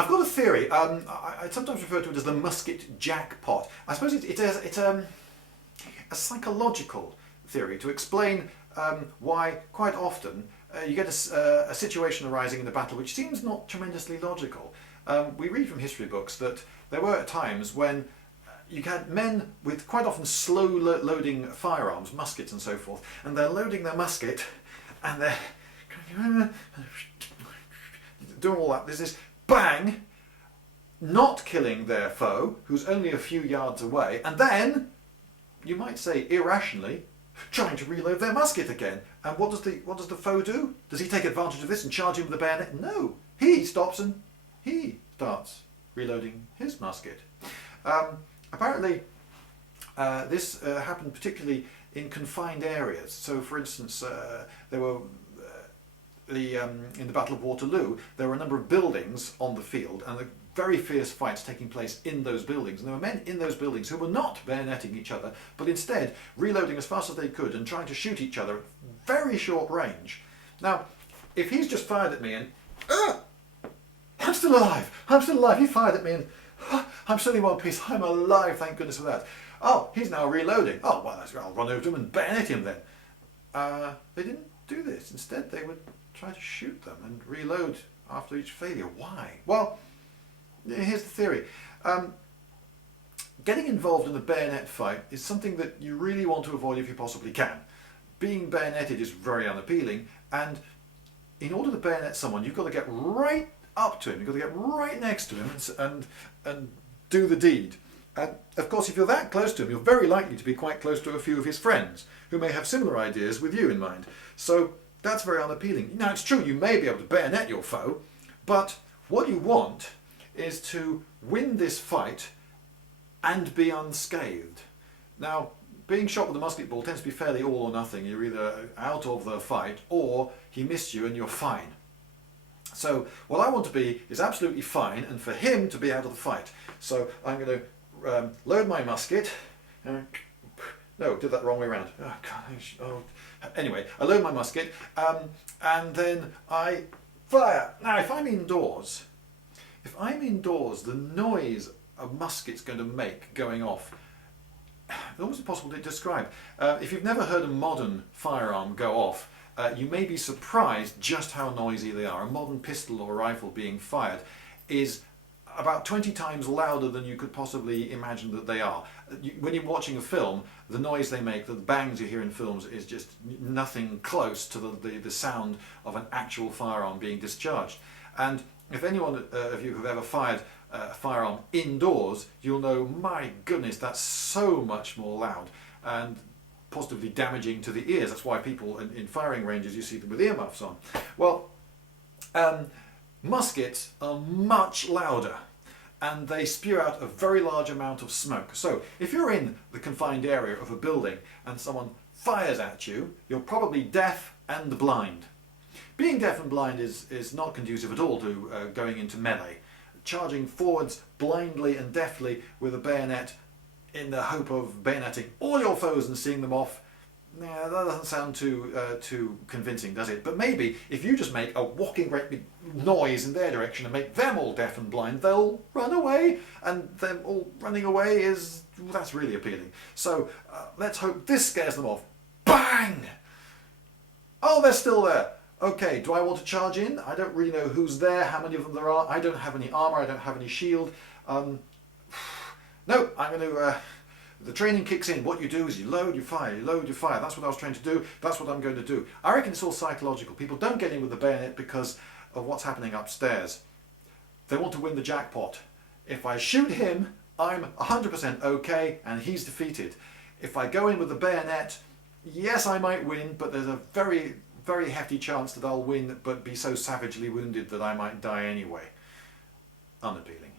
I've got a theory. I sometimes refer to it as the musket jackpot. I suppose it's a psychological theory to explain why quite often you get a situation arising in a battle which seems not tremendously logical. We read from history books that there were times when you had men with quite often slow loading firearms, muskets and so forth, and they're loading their musket and they're doing all that. There's this bang, not killing their foe, who's only a few yards away, and then, you might say irrationally, trying to reload their musket again. And what does the foe do? Does he take advantage of this and charge him with the bayonet? No. He stops and he starts reloading his musket. Apparently, this happened particularly in confined areas. So, for instance, there were in the Battle of Waterloo, there were a number of buildings on the field, and very fierce fights taking place in those buildings. And there were men in those buildings who were not bayoneting each other, but instead reloading as fast as they could and trying to shoot each other at very short range. Now, if he's just fired at me and I'm still alive, he fired at me and I'm still in one piece, I'm alive, thank goodness for that. Oh, he's now reloading. Oh, well, I'll run over to him and bayonet him then. They didn't do this. Instead, they would try to shoot them and reload after each failure. Why? Well, here's the theory. Getting involved in a bayonet fight is something that you really want to avoid if you possibly can. Being bayoneted is very unappealing, and in order to bayonet someone, you've got to get right up to him, you've got to get right next to him and do the deed. And of course, if you're that close to him, you're very likely to be quite close to a few of his friends who may have similar ideas with you in mind. So that's very unappealing. Now, it's true, you may be able to bayonet your foe, but what you want is to win this fight and be unscathed. Now, being shot with a musket ball tends to be fairly all or nothing. You're either out of the fight or he missed you and you're fine. So what I want to be is absolutely fine, and for him to be out of the fight. So I'm going to load my musket. No, did that the wrong way around. Oh, gosh. Oh. Anyway, I load my musket and then I fire. Now, if I'm indoors, the noise a musket's going to make going off, it's almost impossible to describe. If you've never heard a modern firearm go off, you may be surprised just how noisy they are. A modern pistol or rifle being fired is about 20 times louder than you could possibly imagine that they are. When you're watching a film, the noise they make, the bangs you hear in films, is just nothing close to the sound of an actual firearm being discharged. And if anyone of you have ever fired a firearm indoors, you'll know, my goodness, that's so much more loud and positively damaging to the ears. That's why people in firing ranges, you see them with earmuffs on. Well, muskets are much louder and they spew out a very large amount of smoke. So if you're in the confined area of a building and someone fires at you, you're probably deaf and blind. Being deaf and blind is not conducive at all to going into melee. Charging forwards blindly and deftly with a bayonet in the hope of bayoneting all your foes and seeing them off, nah, that doesn't sound too convincing, does it? But maybe if you just make a whacking great big noise in their direction and make them all deaf and blind, they'll run away, and them all running away that's really appealing. So let's hope this scares them off. Bang! Oh, they're still there. Okay, do I want to charge in? I don't really know who's there, how many of them there are. I don't have any armour, I don't have any shield. No, I'm going to... the training kicks in. What you do is you load, you fire, you load, you fire. That's what I was trained to do. That's what I'm going to do. I reckon it's all psychological. People don't get in with the bayonet because of what's happening upstairs. They want to win the jackpot. If I shoot him, I'm 100% okay and he's defeated. If I go in with the bayonet, yes, I might win, but there's a very, very hefty chance that I'll win but be so savagely wounded that I might die anyway. Unappealing.